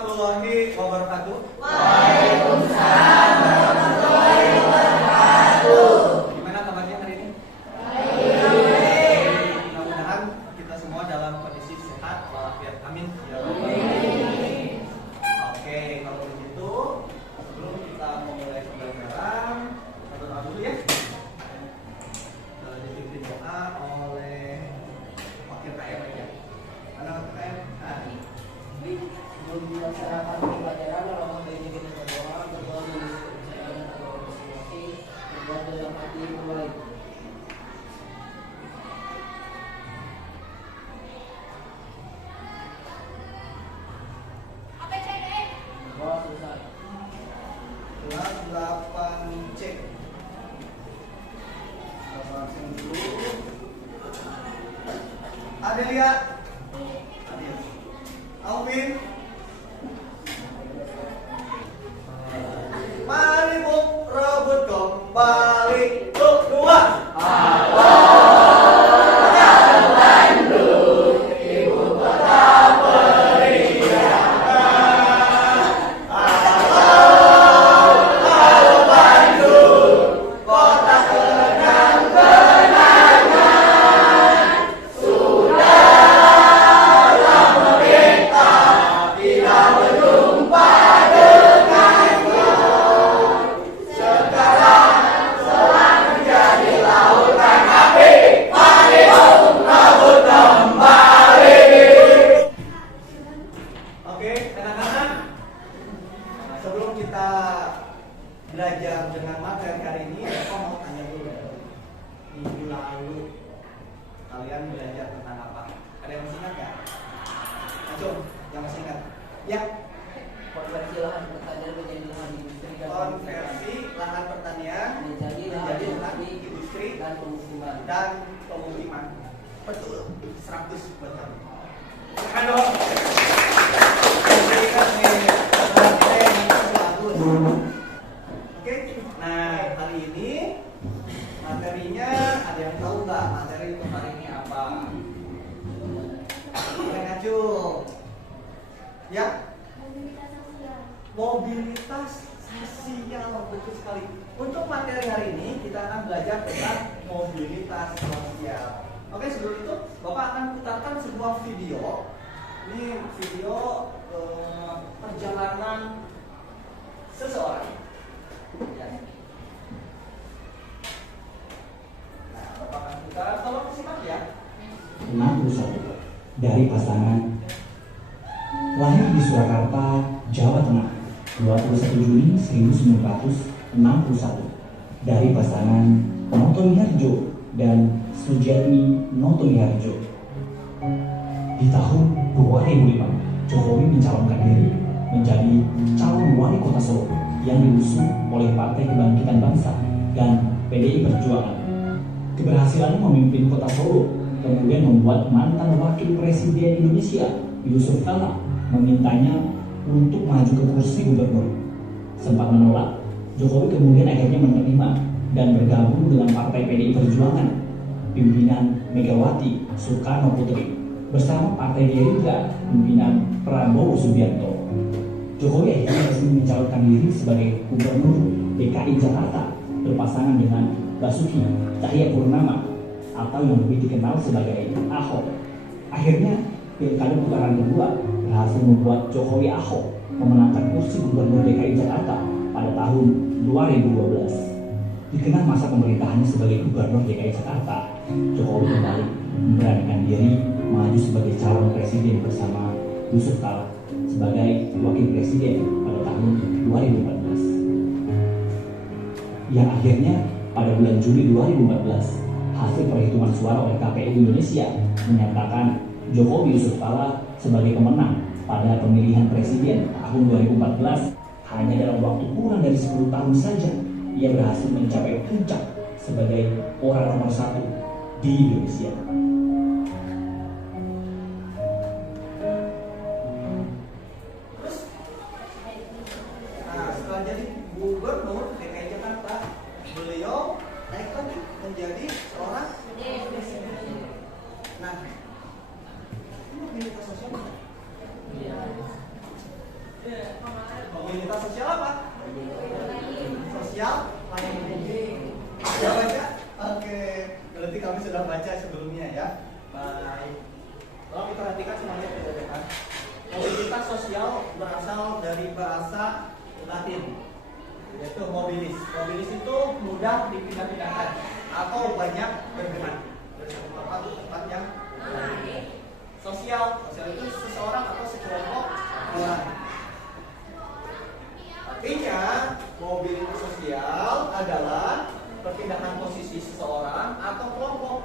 warahmatullahi wabarakatuh. Waalaikumsalam warahmatullahi wabarakatuh. Gimana kabarnya hari ini? Baik. Mudah-mudahan kita semua dalam kondisi sehat walafiat. Amin. Ya Rabbal Amin. Alamin. Oke, kalau begitu sebelum kita memulai pembelajaran, kita berdoa dulu ya. Dipimpin doa oleh wakil KM aja. Mana wakil KM? Sebelum dilaksanakan pembelajaran, orang baiknya kita berdoa, berdoa menulis kepercayaan atau masing-masing, berdoa dalam hati mulai. Doa selesai. Kelas 8C. Kita langsung dulu. Adelia. Alvin. Mari Bu rebut kembali. Tuh, dua. Oke, anak-anak. Sebelum kita belajar dengan materi hari ini, aku mau tanya dulu. Minggu lalu kalian belajar tentang apa? Ada yang masih ingat nggak? Acung, yang masih ingat? Ya. Konversi lahan pertanian menjadi lahan industri dan Konversi lahan pertanian menjadi menjadi lahan lahan industri dan pemukiman. dan pemukiman. Betul, 100 buat kamu. Silakan dong. Jadi kan nih, bagus. Oke, nah hari ini materinya ada yang tahu nggak materi untuk hari ini apa? Boleh ngacung. Ya? Mobilitas sosial, betul sekali. Untuk materi hari ini kita akan belajar tentang mobilitas sosial. Oke, sebelum itu Bapak akan putarkan sebuah video. Ini video perjalanan seseorang. Ya. Nah, Bapak akan putar, tolong simak ya. 61 dari pasangan lahir di Surakarta, Jawa Tengah 21 Juli 1961 dari pasangan Noto Miharjo dan Sujiatmi Noto Miharjo. Di tahun 2005, Jokowi mencalonkan diri menjadi calon wali kota Solo yang diusung oleh Partai Kebangkitan Bangsa dan PDI Perjuangan. Keberhasilannya memimpin kota Solo kemudian membuat mantan wakil presiden Indonesia Yusuf Kala memintanya untuk maju ke kursi gubernur. Sempat menolak, Jokowi kemudian akhirnya menerima dan bergabung dengan Partai PDI Perjuangan pimpinan Megawati Soekarno Putri bersama Partai Gerindra pimpinan Prabowo Subianto. Jokowi akhirnya resmi mencalonkan diri sebagai gubernur DKI Jakarta berpasangan dengan Basuki Cahayapurnama atau yang lebih dikenal sebagai Ahok. Akhirnya pilkada putaran kedua berhasil membuat Jokowi Ahok memenangkan kursi gubernur DKI Jakarta pada tahun 2012. Dikenal masa pemerintahannya sebagai gubernur DKI Jakarta, Jokowi kembali memberanikan diri maju sebagai calon presiden bersama Yusuf Kala sebagai wakil presiden pada tahun 2014. Yang akhirnya pada bulan Juli 2014 hasil perhitungan suara oleh KPU Indonesia menyatakan Jokowi Yusuf Kala sebagai pemenang pada pemilihan presiden tahun 2014. Hanya dalam waktu kurang dari 10 tahun saja ia berhasil mencapai puncak sebagai orang nomor 1 di Indonesia. Nah, setelah jadi gubernur DKI Jakarta, beliau naik lagi menjadi seorang presiden. Nah, ini mobilitas sosial. Mobilitas sosial apa? Sosial layanan. Sudah baca? Oke, berarti kami sudah baca sebelumnya ya. Baik. Kalau kita perhatikan semuanya perhatikan. Mobilitas sosial berasal dari bahasa Latin, yaitu mobilis. Mobilis itu mudah dipindah-pindahkan atau banyak bergerak dari satu tempat ke tempat yang lain. Sosial itu seseorang atau sekelompok orang. Artinya, mobilitas sosial adalah perpindahan posisi seseorang atau kelompok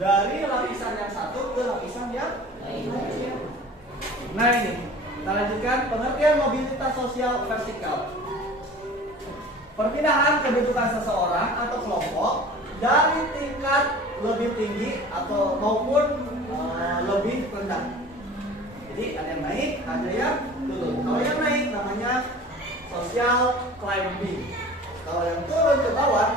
dari lapisan yang satu ke lapisan yang lainnya. Nah ini, kita lanjutkan pengertian mobilitas sosial vertikal. Perpindahan kedudukan seseorang atau kelompok dari tingkat lebih tinggi atau maupun lebih rendah. Jadi ada yang naik, ada yang turun. Kalau yang naik namanya social climbing. Kalau yang turun ke bawah,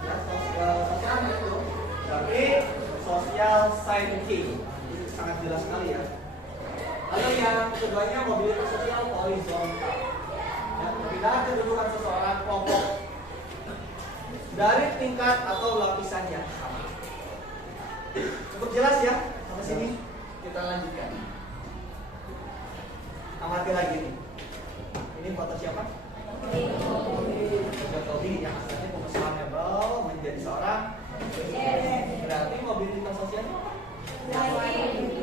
ya sosial itu, tapi social sinking. Itu sangat jelas sekali ya. Lalu yang keduanya mobilitas sosial horizontal. Ya, perpindahan kedudukan seseorang kelompok dari tingkat atau lapisan yang sama. Cukup jelas ya? Sampai sini kita lanjutkan. Amati lagi nih. Ini foto siapa? Jokowi yang asalnya pengusaha mebel menjadi seorang berarti mobilitas sosial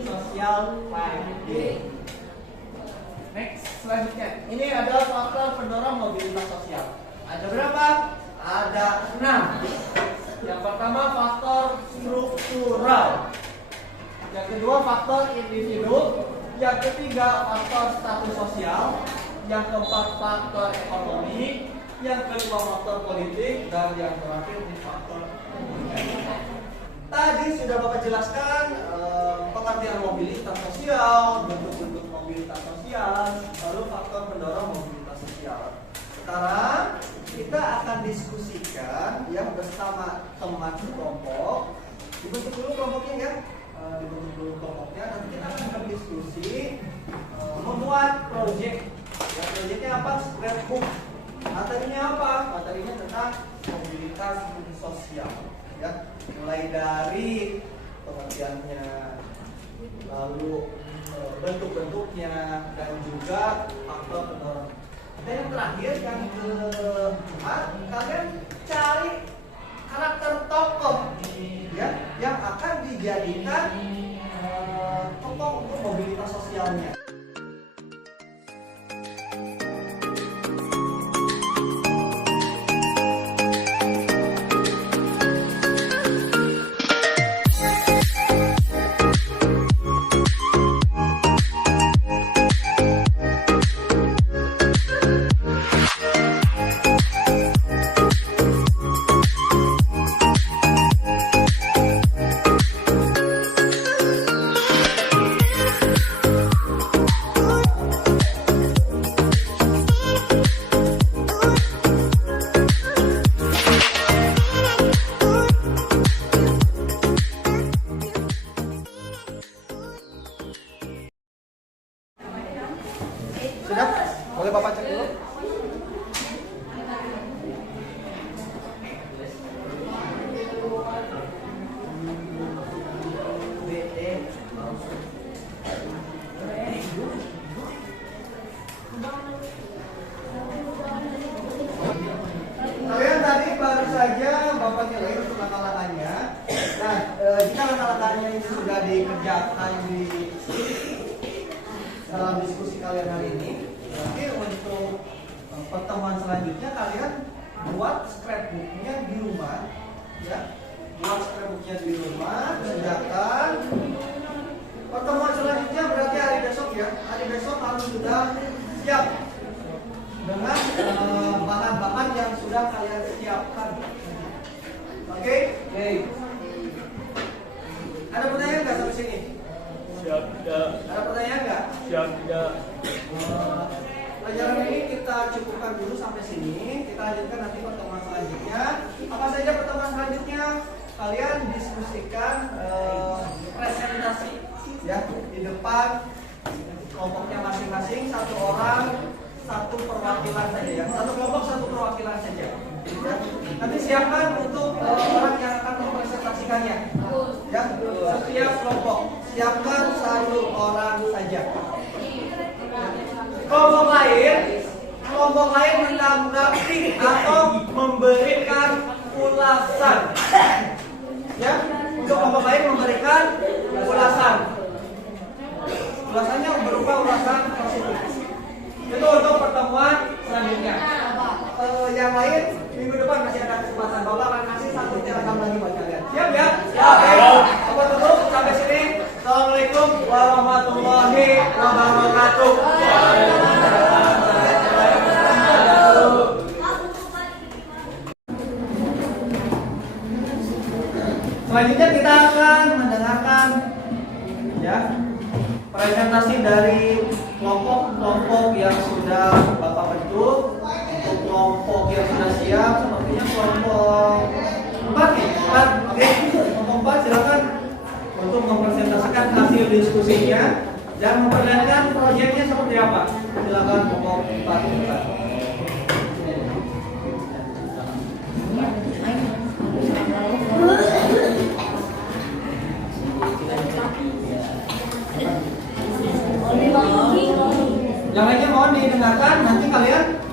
sosial climbing. Next, selanjutnya ini adalah faktor pendorong mobilitas sosial. Ada berapa? Ada 6. Yang pertama faktor struktural, yang kedua faktor individu, yang ketiga faktor status sosial, yang keempat faktor ekonomi, yang kelima faktor politik, dan yang terakhir di faktor komunikasi. Tadi sudah Bapak jelaskan pengertian mobilitas sosial, bentuk-bentuk mobilitas sosial, lalu faktor pendorong mobilitas sosial. Sekarang kita akan diskusikan ya bersama teman kelompok. Dibentuk dulu kelompoknya ya, dibentuk dulu kelompoknya. Nanti kita akan berdiskusi membuat proyek. Ya, proyeknya apa? Scrapbook. Materinya apa? Materinya tentang mobilitas sosial. Ya, mulai dari pengertiannya, lalu bentuk-bentuknya, dan juga faktor pendorong. Dan yang terakhir, yang keempat, kalian cari karakter tokoh ya yang akan dijadikan tokoh untuk mobilitas sosialnya. Sudah? Boleh Bapak cek dulu? Kalian tadi baru saja Bapak nilai untuk langkah-langkahnya. Nah, jika langkah-langkahnya ini sudah dikerjakan di dalam diskusi kalian hari ini, berarti untuk pertemuan selanjutnya kalian buat scrapbooknya di rumah, ya, buat scrapbooknya di rumah. Kerjakan. Pertemuan selanjutnya berarti hari besok ya. Hari besok harus sudah siap dengan bahan-bahan yang sudah kalian siapkan. Oke? Ada pertanyaan nggak sampai sini? Siap tidak. Ada pertanyaan nggak? Siap tidak. Pelajaran ini kita cukupkan dulu sampai sini. Kita lanjutkan nanti pertemuan selanjutnya. Apa saja pertemuan selanjutnya? Kalian diskusikan presentasi ya di depan kelompoknya masing-masing, satu orang satu perwakilan saja ya. Satu kelompok satu perwakilan saja. Ya. Nanti siapkan untuk orang yang akan mempresentasikannya. Ya, setiap kelompok siapkan satu orang saja. Kelompok lain menanggapi atau memberikan ulasan. Ya, untuk kelompok lain memberikan ulasan. Ulasannya berupa ulasan positif. Itu untuk pertemuan selanjutnya. Yang lain minggu depan masih ada kesempatan. Bapak akan kasih satu telegram lagi buat kalian. Siap ya? Siap. Bapak tutup sampai sini. Assalamualaikum warahmatullahi wabarakatuh. Selanjutnya kita akan mendengarkan ya presentasi dari kelompok-kelompok yang sudah Bapak bentuk. Untuk kelompok yang sudah siap, sepertinya kelompok 4 nih. 4, oke. Kelompok 4 silakan untuk mempresentasikan hasil diskusinya dan memperlihatkan proyeknya seperti apa. Silakan kelompok 4. Yang lainnya mohon didengarkan, nanti kalian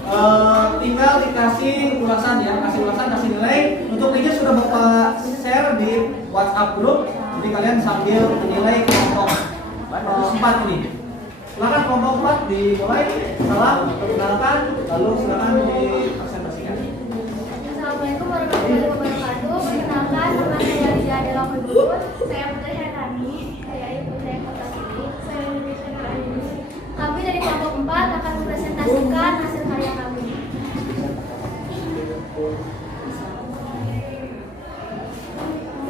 tinggal dikasih ulasan ya, kasih nilai. Untuk linknya sudah Bapak share di WhatsApp grup, jadi kalian sambil menilai kelompok 4 ini. Silakan kelompok 4 dimulai, salam, perkenalkan, lalu silakan dipresentasikan. Assalamualaikum warahmatullahi wabarakatuh. Perkenalkan, nama saya Rizia adalah Mudun. Saya Putri Herani, saya ibu saya kota sini. Saya Indonesia ini. Kami dari kelompok 4 akan mempresentasikan hasil karya kami.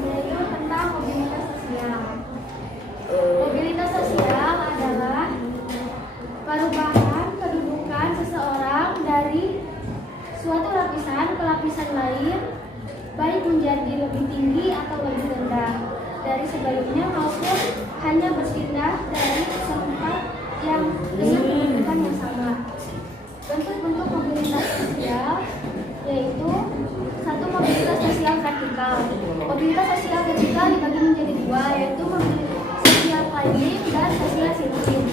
Yaitu tentang mobilitas sosial. Mobilitas sosial adalah perubahan kedudukan seseorang dari suatu lapisan ke lapisan lain, baik menjadi lebih tinggi atau lebih rendah dari sebelumnya maupun hanya berpindah dari tempat yang dengan kedudukan yang sama. Bentuk-bentuk mobilitas sosial yaitu satu, mobilitas sosial vertikal. Mobilitas sosial vertikal dibagi menjadi dua, yaitu mobilitas sosial climbing dan sosial sitting.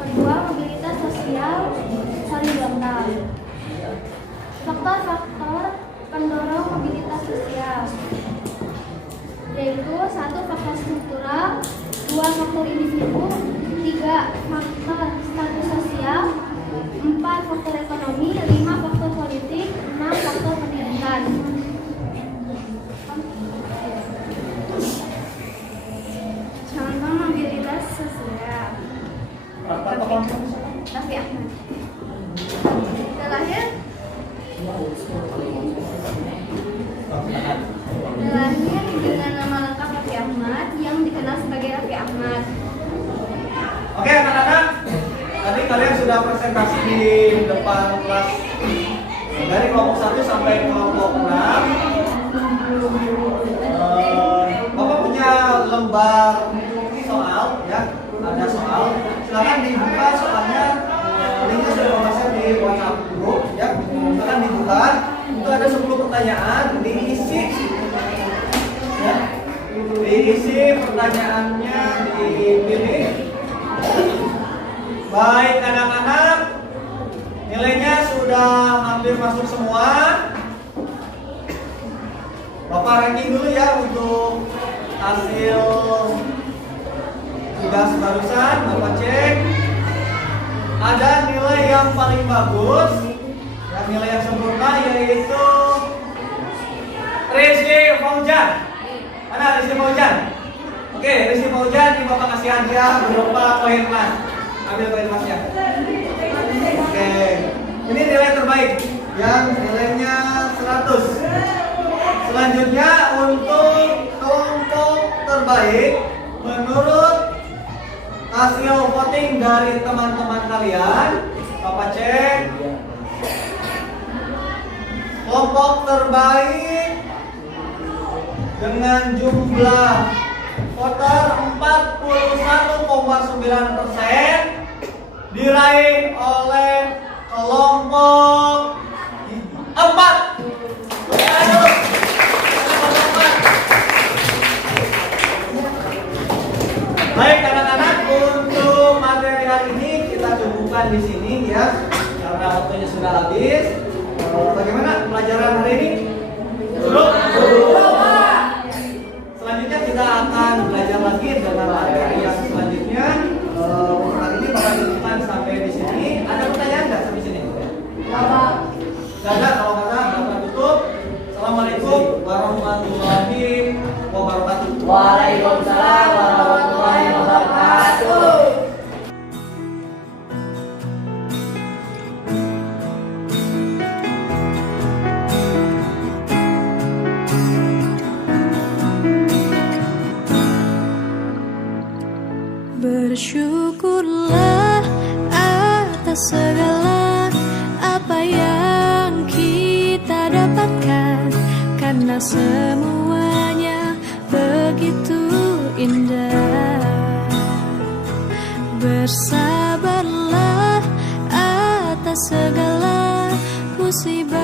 Kedua, mobilitas sosial horizontal. Faktor-faktor pendorong mobilitas sosial yaitu satu, faktor struktural, dua, faktor individu, tiga, faktor status sosial, empat, faktor ekonomi, lima, faktor politik, enam, faktor pendidikan. Contoh mobilitas sosial. Raffi Ahmad terlahir dengan nama lengkap Raffi Ahmad yang dikenal sebagai Raffi Ahmad. Oke anak-anak, tadi kalian sudah presentasi di depan kelas dari kelompok 1 sampai kelompok 6. Bapak punya lembar soal ya, ada soal. Silakan dibuka soalnya, linknya sudah Bapak share di WhatsApp group ya. Silakan dibuka. Itu ada 10 pertanyaan, diisi ya. Diisi pertanyaannya, dipilih. Baik anak-anak, nilainya sudah hampir masuk semua. Bapak ranking dulu ya untuk hasil tugas barusan. Bapak cek, ada nilai yang paling bagus, yang nilai yang sempurna yaitu Rizky Faujan. Mana Rizky Faujan? Oke, Rizky Faujan ini Bapak kasih hadiah berupa koin emas. Ambil koin emasnya. Oke, ini nilai terbaik yang nilainya 100. Selanjutnya untuk kelompok terbaik menurut hasil voting dari teman-teman kalian, Bapak cek kelompok terbaik dengan jumlah voter 41,9%. diraih oleh kelompok 4. Aduh. Baik anak-anak, untuk materi hari ini kita cukupkan di sini ya, karena waktunya sudah habis. Bagaimana pelajaran hari ini? Seru? Selanjutnya kita akan belajar lagi dengan materi yang selanjutnya. Hari ini bakal cukupkan sampai di sini. Ada pertanyaan nggak sampai sini? Nggak ada. Kalau nggak ada, kita tutup. Assalamualaikum warahmatullahi wabarakatuh. Waalaikumsalam warahmatullahi wabarakatuh. Bersyukurlah atas segala apa yang kita dapatkan, karena semuanya begitu indah. Bersabarlah atas segala musibah